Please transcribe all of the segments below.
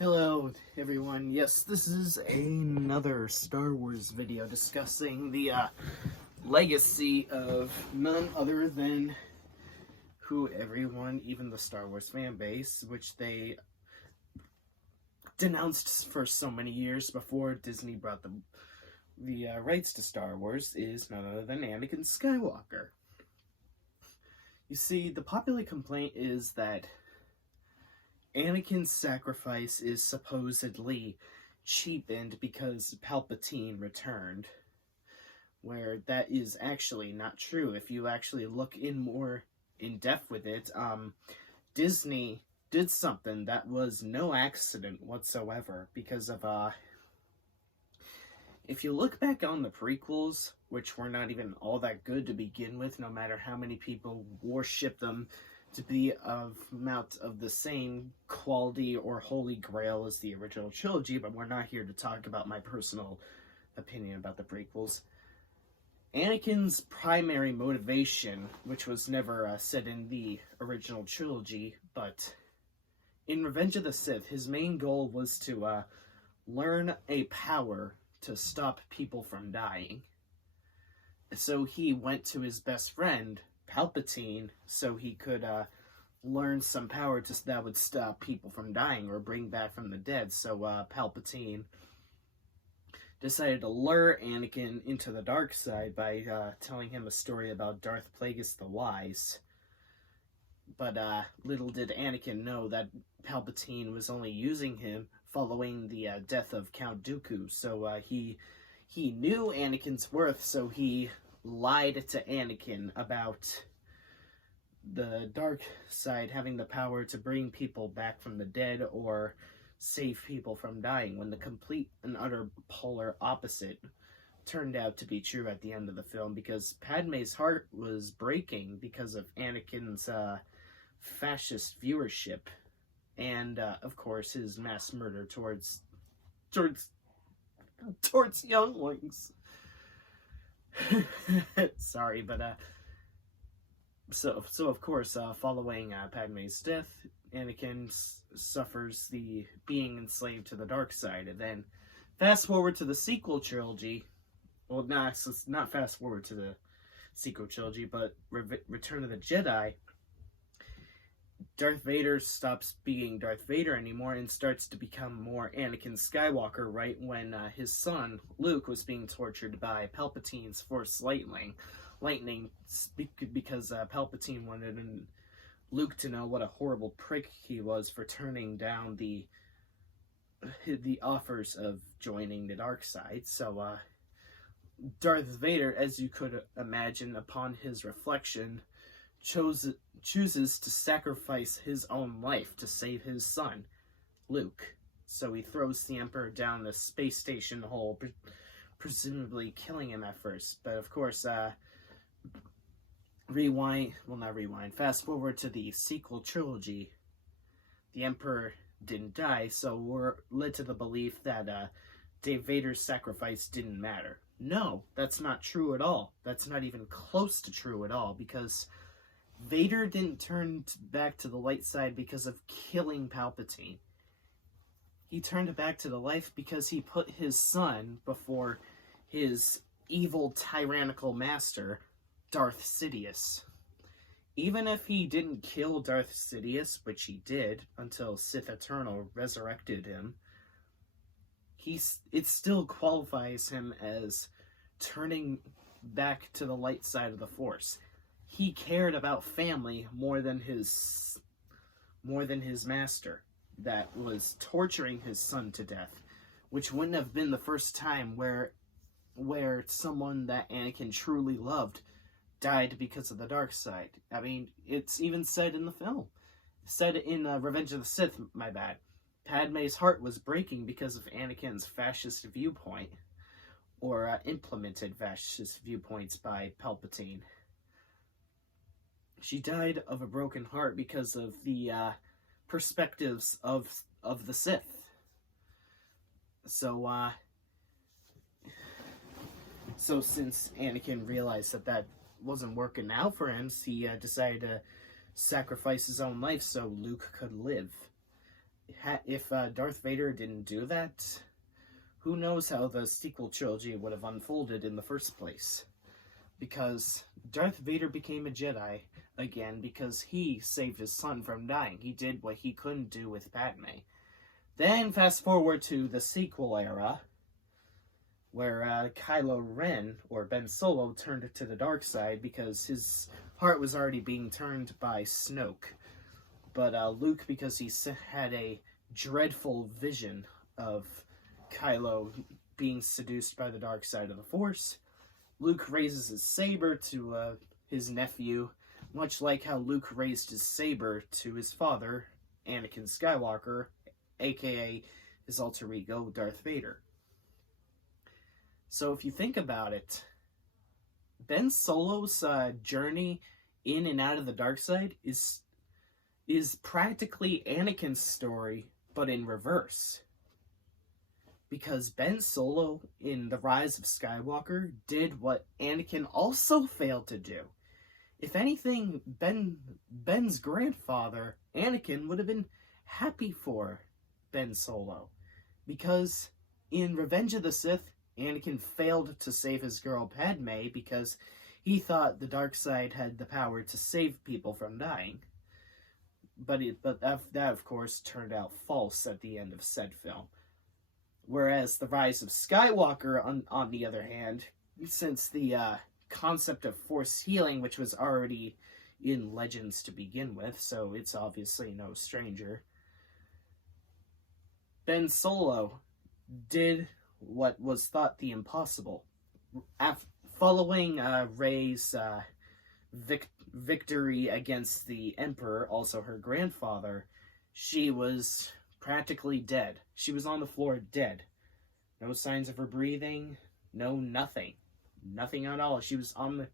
Hello everyone, yes, this is another Star Wars video discussing the legacy of none other than who everyone, even the Star Wars fan base, which they denounced for so many years before Disney brought the rights to Star Wars, is none other than Anakin Skywalker. You see, the popular complaint is that Anakin's sacrifice is supposedly cheapened because Palpatine returned, where that is actually not true. If you actually look more in depth with it, Disney did something that was no accident whatsoever because of, if you look back on the prequels, which were not even all that good to begin with, no matter how many people worship them to be of amount of the same quality or holy grail as the original trilogy, but we're not here to talk about my personal opinion about the prequels. Anakin's primary motivation, which was never said in the original trilogy, but in Revenge of the Sith, his main goal was to learn a power to stop people from dying. So he went to his best friend, Palpatine, so he could learn some power that would stop people from dying or bring back from the dead. So Palpatine decided to lure Anakin into the dark side by telling him a story about Darth Plagueis the Wise. But little did Anakin know that Palpatine was only using him following the death of Count Dooku. So he knew Anakin's worth, so he lied to Anakin about the dark side having the power to bring people back from the dead or save people from dying, when the complete and utter polar opposite turned out to be true at the end of the film, because Padme's heart was breaking because of Anakin's fascist viewership and of course his mass murder towards younglings. Sorry, but so of course, following Padme's death, Anakin suffers the being enslaved to the dark side, and then fast forward to the sequel trilogy. Well, not fast forward to the sequel trilogy, but Return of the Jedi. Darth Vader stops being Darth Vader anymore and starts to become more Anakin Skywalker right when his son, Luke, was being tortured by Palpatine's Force lightning because Palpatine wanted Luke to know what a horrible prick he was for turning down the offers of joining the dark side. So Darth Vader, as you could imagine, upon his reflection, chooses to sacrifice his own life to save his son, Luke. So he throws the Emperor down the space station hole, presumably killing him at first. But of course, fast forward to the sequel trilogy, the Emperor didn't die, so we're led to the belief that Darth Vader's sacrifice didn't matter. No, that's not true at all. That's not even close to true at all, because Vader didn't turn back to the light side because of killing Palpatine. He turned back to the life because he put his son before his evil, tyrannical master, Darth Sidious. Even if he didn't kill Darth Sidious, which he did until Sith Eternal resurrected him, it still qualifies him as turning back to the light side of the Force. He cared about family more than his master that was torturing his son to death, which wouldn't have been the first time where someone that Anakin truly loved died because of the dark side. I mean, it's even said in the film. Said in Revenge of the Sith, my bad. Padme's heart was breaking because of Anakin's fascist viewpoint, or implemented fascist viewpoints by Palpatine. She died of a broken heart because of the perspectives of the Sith. So since Anakin realized that wasn't working out for him, he decided to sacrifice his own life so Luke could live. if Darth Vader didn't do that, who knows how the sequel trilogy would have unfolded in the first place. Because Darth Vader became a Jedi again because he saved his son from dying. He did what he couldn't do with Padme. Then fast forward to the sequel era, where Kylo Ren, or Ben Solo, turned to the dark side because his heart was already being turned by Snoke. But Luke, because he had a dreadful vision of Kylo being seduced by the dark side of the Force, Luke raises his saber to his nephew, much like how Luke raised his saber to his father, Anakin Skywalker, aka his alter ego, Darth Vader. So if you think about it, Ben Solo's journey in and out of the dark side is practically Anakin's story, but in reverse. Because Ben Solo, in The Rise of Skywalker, did what Anakin also failed to do. If anything, Ben's grandfather, Anakin, would have been happy for Ben Solo. Because in Revenge of the Sith, Anakin failed to save his girl Padme because he thought the dark side had the power to save people from dying. But that, of course, turned out false at the end of said film. Whereas The Rise of Skywalker, on the other hand, since the concept of Force healing, which was already in Legends to begin with, so it's obviously no stranger, Ben Solo did what was thought the impossible. Following Rey's victory against the Emperor, also her grandfather, she was practically dead. She was on the floor dead. No signs of her breathing, no nothing. Nothing at all. She was on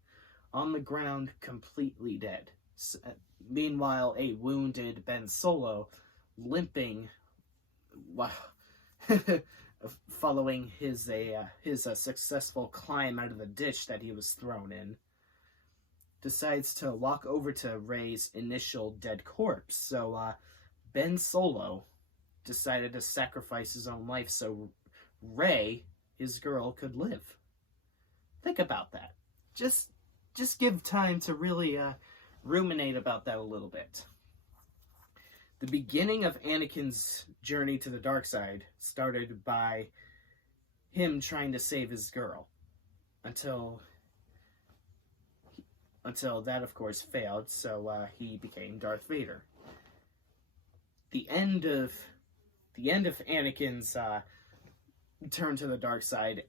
the ground completely dead. Meanwhile, a wounded Ben Solo, limping, following his successful climb out of the ditch that he was thrown in, decides to walk over to Rey's initial dead corpse. So Ben Solo decided to sacrifice his own life so Rey, his girl, could live. Think about that. Just give time to really ruminate about that a little bit. The beginning of Anakin's journey to the dark side started by him trying to save his girl, until that, of course, failed, so he became Darth Vader. The end of Anakin's turn to the dark side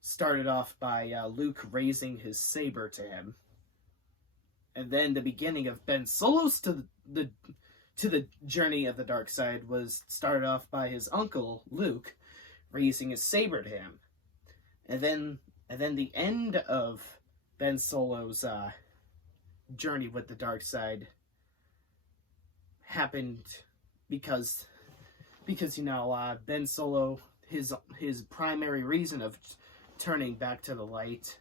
started off by Luke raising his saber to him, and then the beginning of Ben Solo's to the journey of the dark side was started off by his uncle Luke raising his saber to him, and then the end of Ben Solo's journey with the dark side happened because Ben Solo, his primary reason of turning back to the light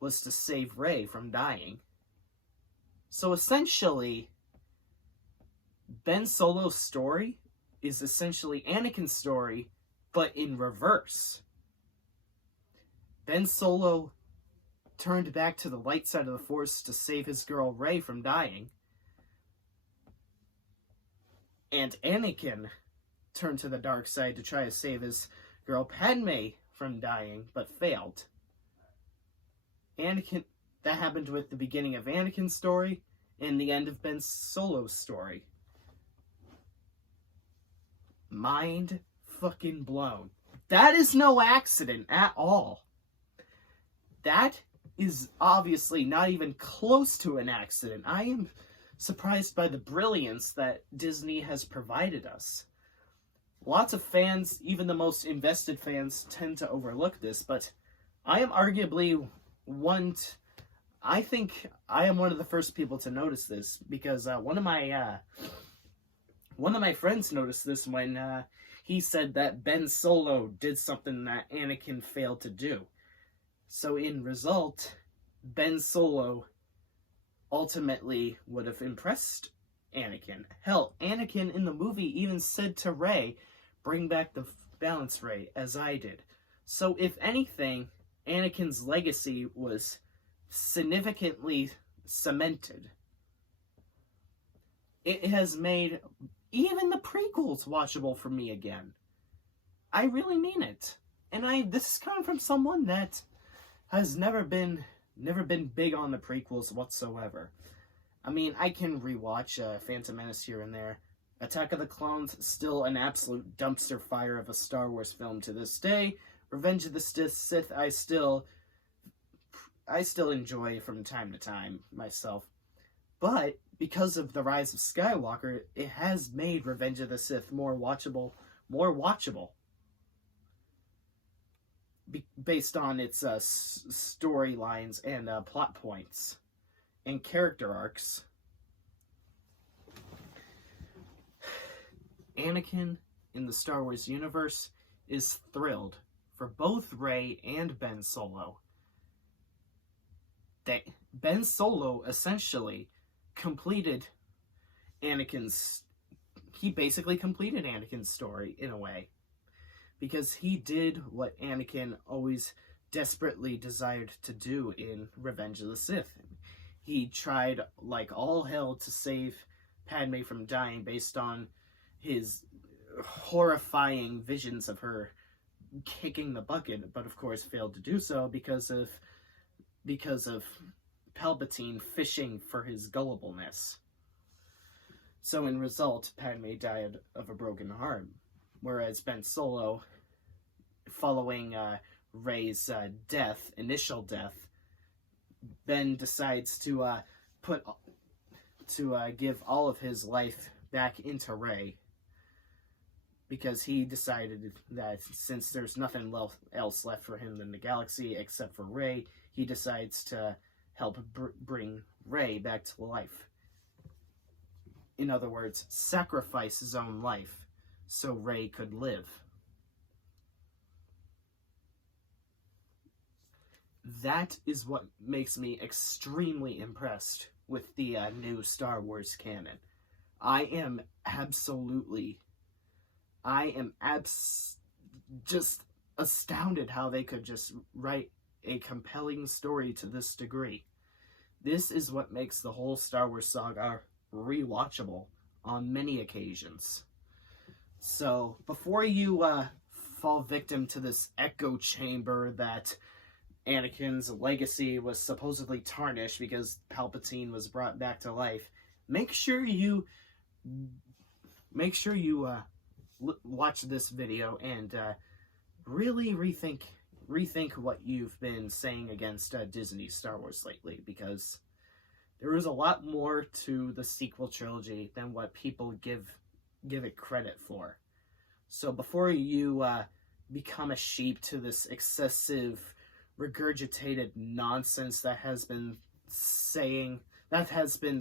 was to save Rey from dying. So essentially, Ben Solo's story is essentially Anakin's story, but in reverse. Ben Solo turned back to the light side of the Force to save his girl Rey from dying, and Anakin turned to the dark side to try to save his girl Padme from dying, but failed. That happened with the beginning of Anakin's story and the end of Ben Solo's story. Mind fucking blown. That is no accident at all. That is obviously not even close to an accident. I am surprised by the brilliance that Disney has provided us. Lots of fans, even the most invested fans, tend to overlook this, but I am arguably I think I am one of the first people to notice this, because one of my friends noticed this when he said that Ben Solo did something that Anakin failed to do. So in result, Ben Solo ultimately would have impressed Anakin. Hell, Anakin in the movie even said to Rey, "Bring back the balance, Rey, as I did." So if anything, Anakin's legacy was significantly cemented. It has made even the prequels watchable for me again. I really mean it. And this is coming from someone that has never been big on the prequels whatsoever. I mean, I can rewatch Phantom Menace here and there. Attack of the Clones, still an absolute dumpster fire of a Star Wars film to this day. Revenge of the Sith, I still enjoy from time to time myself. But because of the rise of Skywalker, it has made Revenge of the Sith more watchable. Based on its storylines and plot points and character arcs. Anakin in the Star Wars universe is thrilled for both Rey and Ben Solo. That Ben Solo essentially completed he basically completed Anakin's story in a way. Because he did what Anakin always desperately desired to do in Revenge of the Sith. He tried like all hell to save Padme from dying based on his horrifying visions of her kicking the bucket, but of course failed to do so because of Palpatine fishing for his gullibleness. So in result, Padme died of a broken heart. Whereas Ben Solo, following Rey's initial death, Ben decides to give all of his life back into Rey, because he decided that since there's nothing else left for him in the galaxy except for Rey, he decides to help bring Rey back to life. In other words, sacrifice his own life so Rey could live. That is what makes me extremely impressed with the new Star Wars canon. I am just astounded how they could just write a compelling story to this degree. This is what makes the whole Star Wars saga rewatchable on many occasions. So, before you fall victim to this echo chamber that Anakin's legacy was supposedly tarnished because Palpatine was brought back to life, make sure you watch this video and really rethink what you've been saying against Disney Star Wars lately, because there is a lot more to the sequel trilogy than what people give it credit for. So before you become a sheep to this excessive, regurgitated nonsense that has been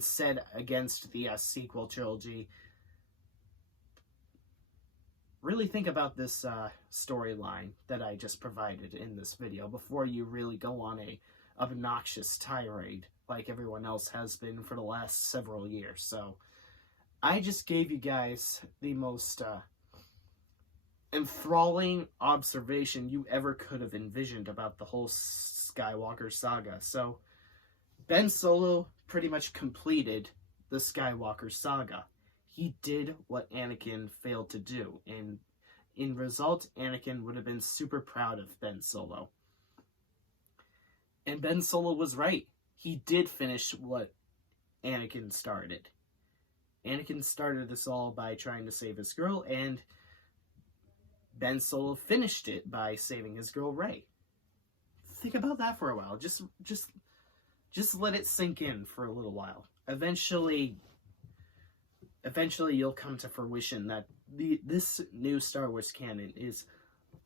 said against the sequel trilogy, really think about this storyline that I just provided in this video before you really go on a obnoxious tirade like everyone else has been for the last several years. So I just gave you guys the most enthralling observation you ever could have envisioned about the whole Skywalker saga. So Ben Solo pretty much completed the Skywalker saga. He did what Anakin failed to do, and in result, Anakin would have been super proud of Ben Solo. And Ben Solo was right. He did finish what Anakin started. Anakin started this all by trying to save his girl, and Ben Solo finished it by saving his girl Rey. Think about that for a while. Just let it sink in for a little while. Eventually you'll come to fruition that this new Star Wars canon is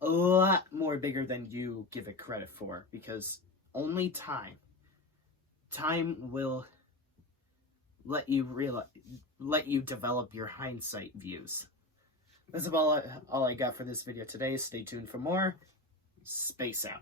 a lot more bigger than you give it credit for, because only time will let you develop your hindsight views. That's about all I got for this video today. Stay tuned for more. Space out.